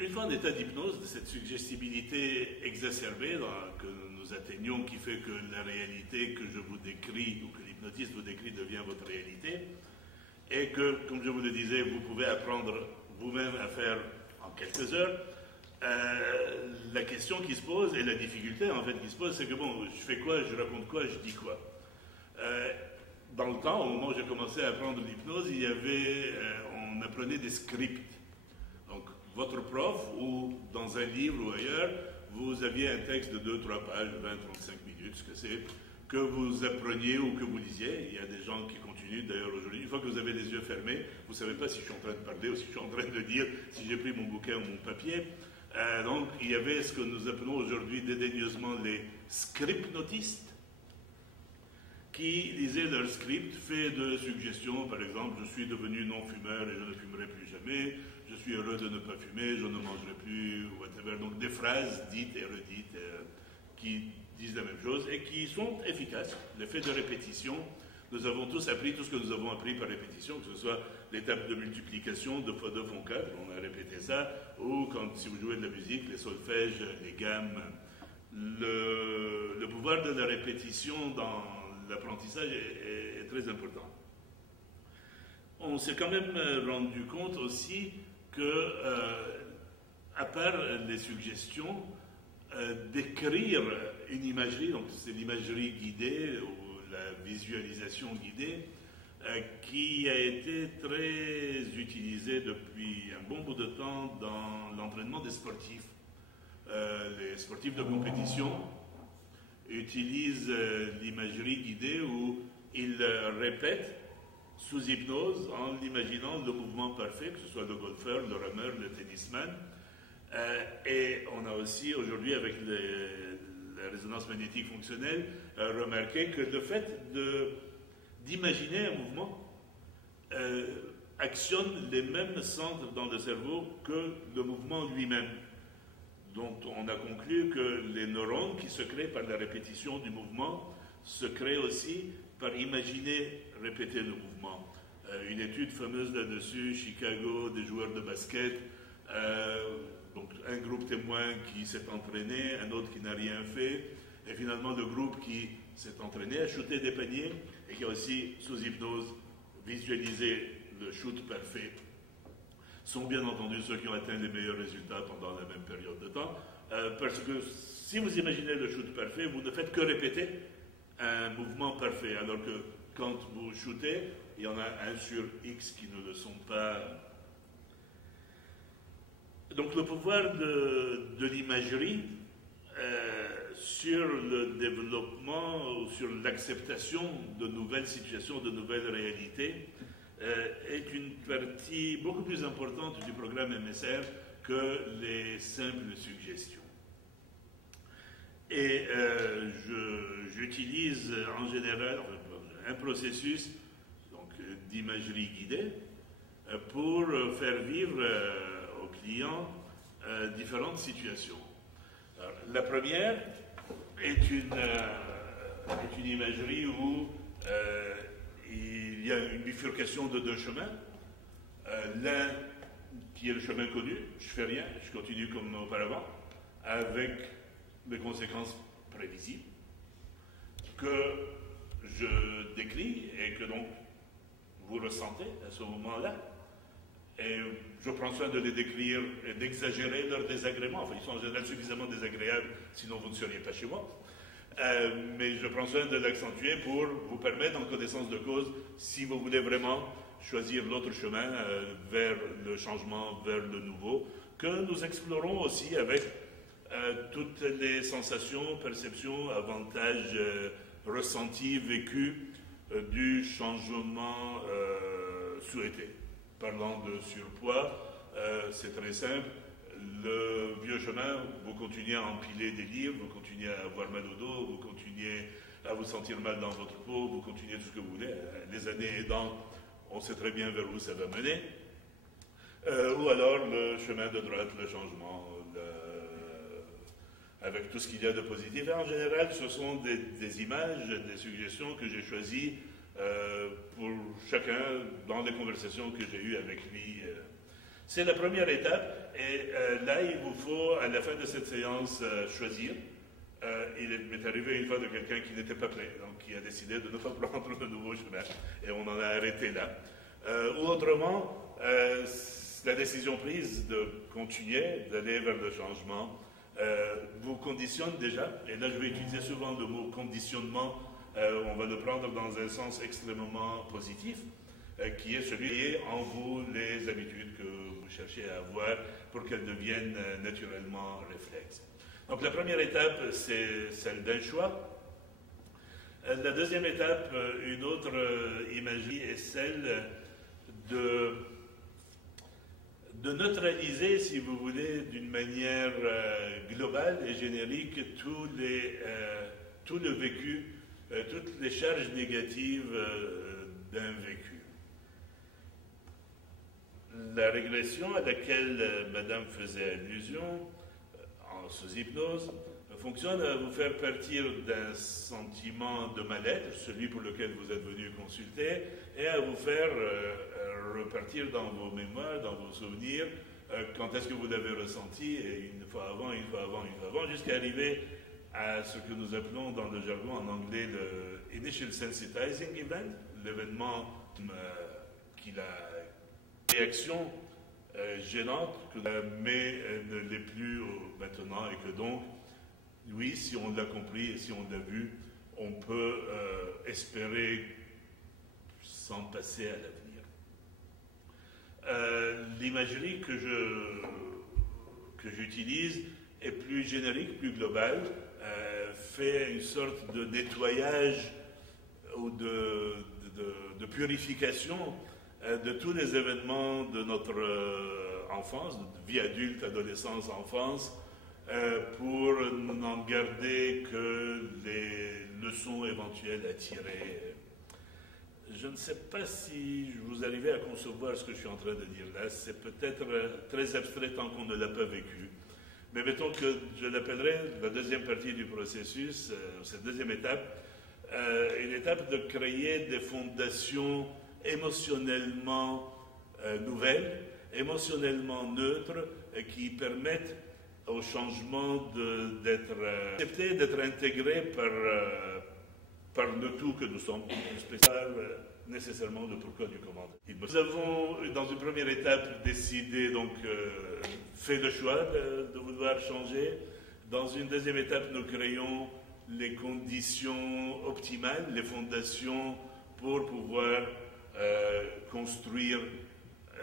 Une fois en état d'hypnose, de cette suggestibilité exacerbée que nous atteignons, qui fait que la réalité que je vous décris, ou que l'hypnotiste vous décrit, devient votre réalité, et que, comme je vous le disais, vous pouvez apprendre vous-même à faire en quelques heures, la question qui se pose, et la difficulté en fait qui se pose, c'est que bon, je fais quoi, je raconte quoi, je dis quoi. Dans le temps, au moment où j'ai commencé à apprendre l'hypnose, il y avait, on apprenait des scripts. Donc, votre prof, ou dans un livre ou ailleurs, vous aviez un texte de 2-3 pages, 20-35 minutes, ce que c'est, que vous appreniez ou que vous lisiez. Il y a des gens qui continuent d'ailleurs aujourd'hui. Une fois que vous avez les yeux fermés, vous ne savez pas si je suis en train de parler ou si je suis en train de lire, si j'ai pris mon bouquin ou mon papier. Donc, il y avait ce que nous appelons aujourd'hui dédaigneusement les scriptnotistes, qui lisaient leur script fait de suggestions, par exemple, je suis devenu non-fumeur et je ne fumerai plus jamais, je suis heureux de ne pas fumer, je ne mangerai plus, whatever. Donc des phrases dites et redites qui disent la même chose et qui sont efficaces. L'effet de répétition, nous avons tous appris tout ce que nous avons appris par répétition, que ce soit l'étape de multiplication, 2 fois 2 font 4, on a répété ça, ou quand, si vous jouez de la musique, les solfèges, les gammes. Le pouvoir de la répétition dans l'apprentissage est très important. On s'est quand même rendu compte aussi que, à part les suggestions, d'écrire une imagerie, donc c'est l'imagerie guidée ou la visualisation guidée, qui a été très utilisée depuis un bon bout de temps dans l'entraînement des sportifs. Les sportifs de compétition utilisent l'imagerie guidée où ils répètent sous hypnose en imaginant le mouvement parfait, que ce soit le golfeur, le rameur, le tennisman. Et on a aussi aujourd'hui avec la résonance magnétique fonctionnelle remarqué que le fait d'imaginer un mouvement actionne les mêmes centres dans le cerveau que le mouvement lui-même. Donc on a conclu que les neurones qui se créent par la répétition du mouvement se créent aussi par imaginer répéter le mouvement. Une étude fameuse là-dessus, Chicago, des joueurs de basket, donc un groupe témoin qui s'est entraîné, un autre qui n'a rien fait, et finalement le groupe qui s'est entraîné à shooter des paniers et qui a aussi, sous hypnose, visualisé le shoot parfait, sont bien entendu ceux qui ont atteint les meilleurs résultats pendant la même période de temps, parce que si vous imaginez le shoot parfait, vous ne faites que répéter un mouvement parfait, alors que quand vous shootez, il y en a 1 sur X qui ne le sont pas. Donc le pouvoir de l'imagerie sur le développement ou sur l'acceptation de nouvelles situations, de nouvelles réalités, est une partie beaucoup plus importante du programme MSR que les simples suggestions. Et j'utilise en général un processus d'imagerie guidée pour faire vivre aux clients différentes situations. Alors, la première est une imagerie où il y a une bifurcation de 2 chemins. L'un qui est le chemin connu, je fais rien, je continue comme auparavant, avec des conséquences prévisibles que je décris et que donc vous ressentez à ce moment-là. Et je prends soin de les décrire et d'exagérer leur désagrément. Enfin, ils sont en général suffisamment désagréables, sinon vous ne seriez pas chez moi. Mais je prends soin de l'accentuer pour vous permettre, en connaissance de cause, si vous voulez vraiment choisir l'autre chemin vers le changement, vers le nouveau, que nous explorons aussi avec toutes les sensations, perceptions, avantages ressentis, vécus du changement souhaité. Parlant de surpoids, c'est très simple. Le vieux chemin, vous continuez à empiler des livres, vous continuez à avoir mal au dos, vous continuez à vous sentir mal dans votre peau, vous continuez tout ce que vous voulez. Les années aidant, on sait très bien vers où ça va mener. Ou alors le chemin de droite, le changement, avec tout ce qu'il y a de positif. Et en général, ce sont des images, des suggestions que j'ai choisies pour chacun dans les conversations que j'ai eues avec lui. C'est la première étape Et là, il vous faut, à la fin de cette séance, choisir. Il m'est arrivé une fois de quelqu'un qui n'était pas prêt, donc qui a décidé de ne pas prendre le nouveau chemin. Et on en a arrêté là. Ou autrement, la décision prise de continuer, d'aller vers le changement, vous conditionne déjà. Et là, je vais utiliser souvent le mot conditionnement. On va le prendre dans un sens extrêmement positif, qui est celui qui est en vous les habitudes que vous cherchez à avoir pour qu'elles deviennent naturellement réflexes. Donc la première étape, c'est celle d'un choix. La deuxième étape, une autre imagerie, est celle de neutraliser, si vous voulez, d'une manière globale et générique tout le vécu, toutes les charges négatives d'un vécu. La régression à laquelle Madame faisait allusion, sous hypnose, fonctionne à vous faire partir d'un sentiment de mal-être, celui pour lequel vous êtes venu consulter, et à vous faire repartir dans vos mémoires, dans vos souvenirs, quand est-ce que vous l'avez ressenti, et une fois avant, jusqu'à arriver à ce que nous appelons dans le jargon en anglais le Initial Sensitizing Event, l'événement qui la réaction gênante, mais ne l'est plus maintenant, et que donc, oui, si on l'a compris et si on l'a vu, on peut espérer s'en passer à l'avenir. L'imagerie que j'utilise est plus générique, plus globale, fait une sorte de nettoyage ou de purification de tous les événements de notre enfance, de vie adulte, adolescence, enfance, pour n'en garder que les leçons éventuelles à tirer. Je ne sais pas si vous arrivez à concevoir ce que je suis en train de dire là. C'est peut-être très abstrait tant qu'on ne l'a pas vécu. Mais mettons que je l'appellerai la deuxième partie du processus, cette deuxième étape, une étape de créer des fondations émotionnellement nouvelles, émotionnellement neutres, qui permettent au changement d'être accepté, d'être intégré par le tout que nous sommes, nécessairement le pourquoi du comment. Nous avons, dans une première étape, décidé, donc, fait le choix de vouloir changer. Dans une deuxième étape, nous créons les conditions optimales, les fondations pour pouvoir construire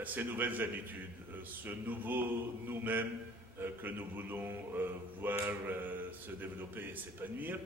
ces nouvelles habitudes, ce nouveau nous-mêmes que nous voulons voir se développer et s'épanouir.